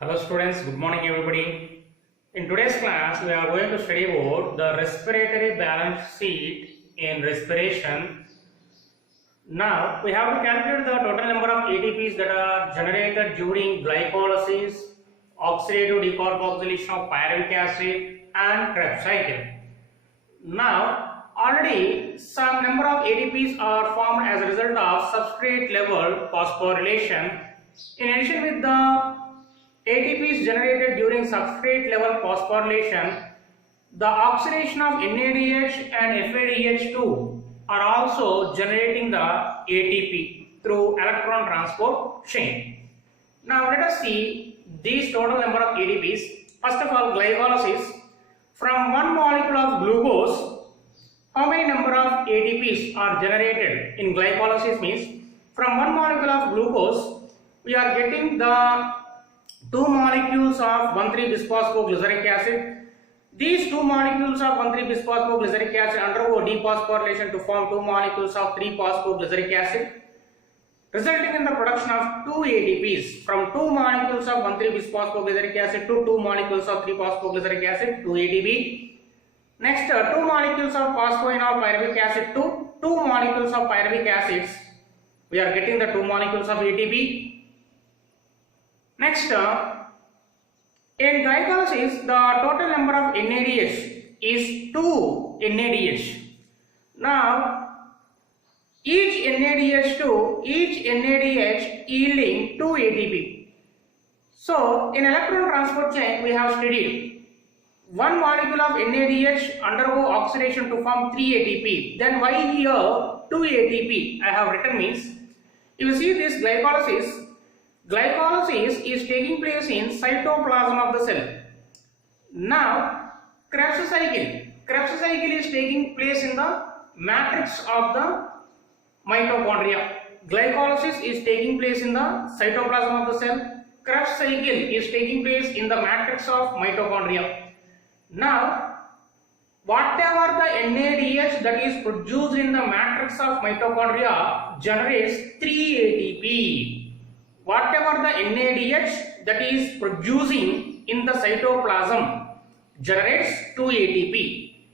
Hello students, good morning everybody. In today's class, we are going to study about the respiratory balance sheet in respiration. Now, we have to calculate the total number of ATPs that are generated during glycolysis, oxidative decarboxylation of pyruvic acid and Krebs cycle. Now, already some number of ATPs are formed as a result of substrate level phosphorylation. In addition with the ATPs generated during substrate level phosphorylation, the oxidation of NADH and FADH2 are also generating the ATP through electron transport chain. Now let us see these total number of ATPs. First of all, glycolysis. From one molecule of glucose, how many number of ATPs are generated in glycolysis means from one molecule of glucose we are getting the two molecules of 1,3-bisphosphoglyceric acid. These two molecules of 1,3-bisphosphoglyceric acid undergo dephosphorylation to form two molecules of 3-phosphoglyceric acid, resulting in the production of two ATPs from two molecules of 1,3-bisphosphoglyceric acid to two molecules of 3-phosphoglyceric acid, 2 ATP. Next, two molecules of phosphoenol pyruvic acid to two molecules of pyruvic acids. We are getting the two molecules of ATP. Next, in glycolysis, the total number of NADH is 2 NADH. Now, each NADH yielding 2 ATP. So, in electron transport chain, we have studied one molecule of NADH undergo oxidation to form 3 ATP. Then why here 2 ATP I have written means, if you see this glycolysis is taking place in cytoplasm of the cell. Now, Krebs cycle is taking place in the matrix of the mitochondria. Glycolysis is taking place in the cytoplasm of the cell. Krebs cycle is taking place in the matrix of mitochondria. Now, whatever the NADH that is produced in the matrix of mitochondria generates 3 ATP. Whatever the NADH that is producing in the cytoplasm generates 2 ATP.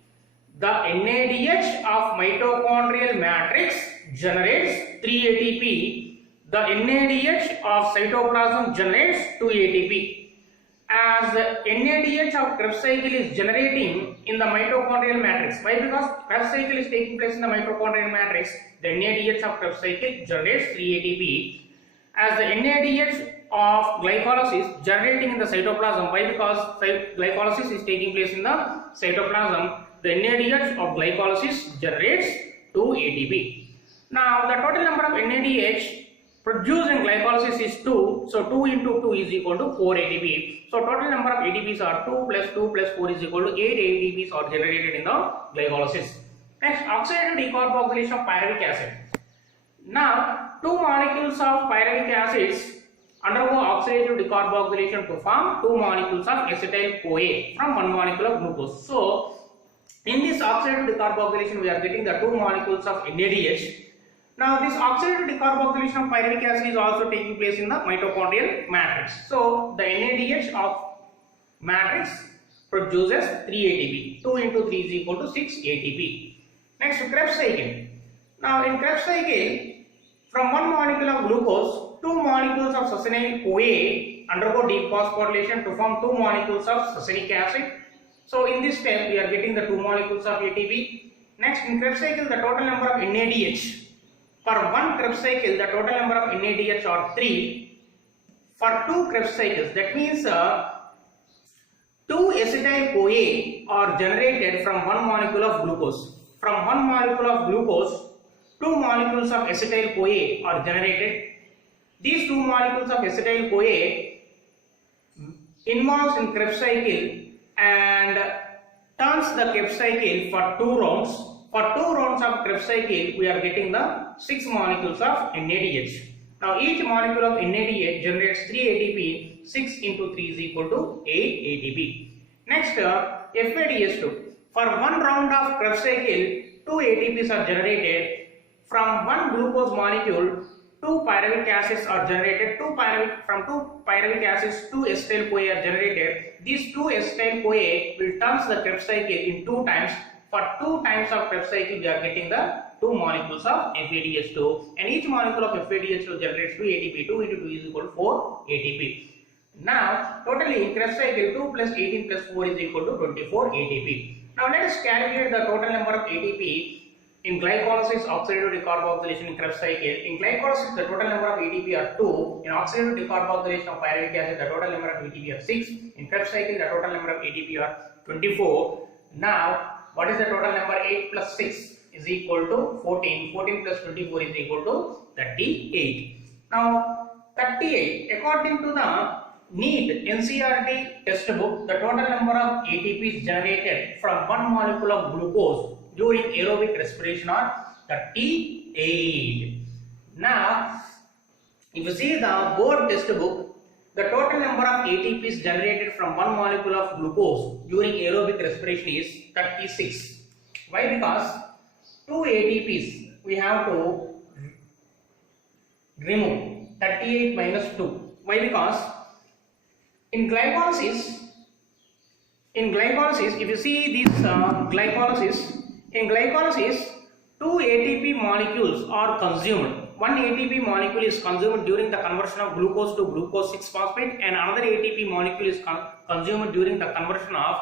The NADH of mitochondrial matrix generates 3 ATP. The NADH of cytoplasm generates 2 ATP. As the NADH of Krebs cycle is generating in the mitochondrial matrix. Why? Because Krebs cycle is taking place in the mitochondrial matrix. The NADH of Krebs cycle generates 3 ATP. As the NADH of glycolysis generating in the cytoplasm. Why? Because glycolysis is taking place in the cytoplasm. The NADH of glycolysis generates 2 ATP. Now the total number of NADH produced in glycolysis is 2. So 2 into 2 is equal to 4 ATP. So total number of ATPs are 2 plus 2 plus 4 is equal to 8 ATPs are generated in the glycolysis. Next, oxidative decarboxylation of pyruvic acid. Now, two molecules of pyruvic acids undergo oxidative decarboxylation to form two molecules of acetyl-CoA from one molecule of glucose. So, in this oxidative decarboxylation, we are getting the two molecules of NADH. Now, this oxidative decarboxylation of pyruvic acid is also taking place in the mitochondrial matrix. So, the NADH of matrix produces 3 ATP. 2 into 3 is equal to 6 ATP. Next, Krebs cycle. Now, in Krebs cycle, from one molecule of glucose, two molecules of succinyl-CoA undergo dephosphorylation to form two molecules of succinic acid. So, in this step, we are getting the two molecules of ATP. Next, in Krebs cycle, the total number of NADH. For one Krebs cycle, the total number of NADH are 3. For two Krebs cycles, that means 2 acetyl-CoA are generated from one molecule of glucose. From one molecule of glucose, two molecules of acetyl-CoA are generated. These two molecules of acetyl-CoA involves in Krebs cycle and turns the Krebs cycle for 2 rounds. For 2 rounds of Krebs cycle, we are getting the 6 molecules of NADH. Now, each molecule of NADH generates 3 ATP. 6 into 3 is equal to 8 ATP. Next, FADH2. For one round of Krebs cycle, 2 ATPs are generated. From one glucose molecule, two pyruvic acids are generated. From two pyruvic acids, two acetyl CoA are generated. These two acetyl CoA will turn the Krebs cycle in 2 times. For 2 times of Krebs cycle, we are getting the 2 molecules of FADH2, and each molecule of FADH2 generates 2 ATP. 2 into 2 is equal to 4 ATP. Now, totally in Krebs cycle, 2 plus 18 plus 4 is equal to 24 ATP. Now, let us calculate the total number of ATP in glycolysis, oxidative decarboxylation in Krebs cycle. In glycolysis, the total number of ATP are 2. In oxidative decarboxylation of pyruvic acid, the total number of ATP are 6. In Krebs cycle, the total number of ATP are 24. Now, what is the total number? 8 plus 6 is equal to 14. 14 plus 24 is equal to 38. Now, 38, according to the NEAT NCERT textbook, the total number of ATPs generated from one molecule of glucose during aerobic respiration are 38. Now, if you see the board textbook, the total number of ATPs generated from one molecule of glucose during aerobic respiration is 36. Why? Because 2 ATPs we have to remove. 38 minus 2. Why? Because in glycolysis, if you see this in glycolysis, 2 ATP molecules are consumed. One ATP molecule is consumed during the conversion of glucose to glucose 6-phosphate, and another ATP molecule is consumed during the conversion of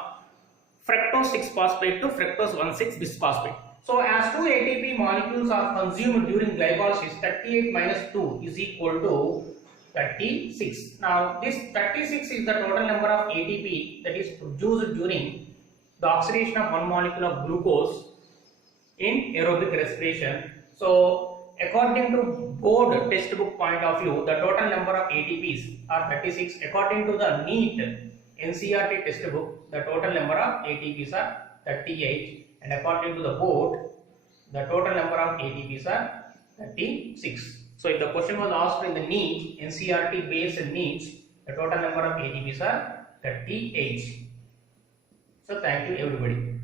fructose 6-phosphate to fructose 1,6-bisphosphate. So, as 2 ATP molecules are consumed during glycolysis, 38 minus 2 is equal to 36. Now, this 36 is the total number of ATP that is produced during the oxidation of one molecule of glucose in aerobic respiration. So, according to board textbook point of view, the total number of ATPs are 36. According to the NEAT NCERT textbook, the total number of ATPs are 38. And according to the board, the total number of ATPs are 36. So, if the question was asked in the NEAT, NCERT based NEAT, the total number of ATPs are 38. So, thank you everybody.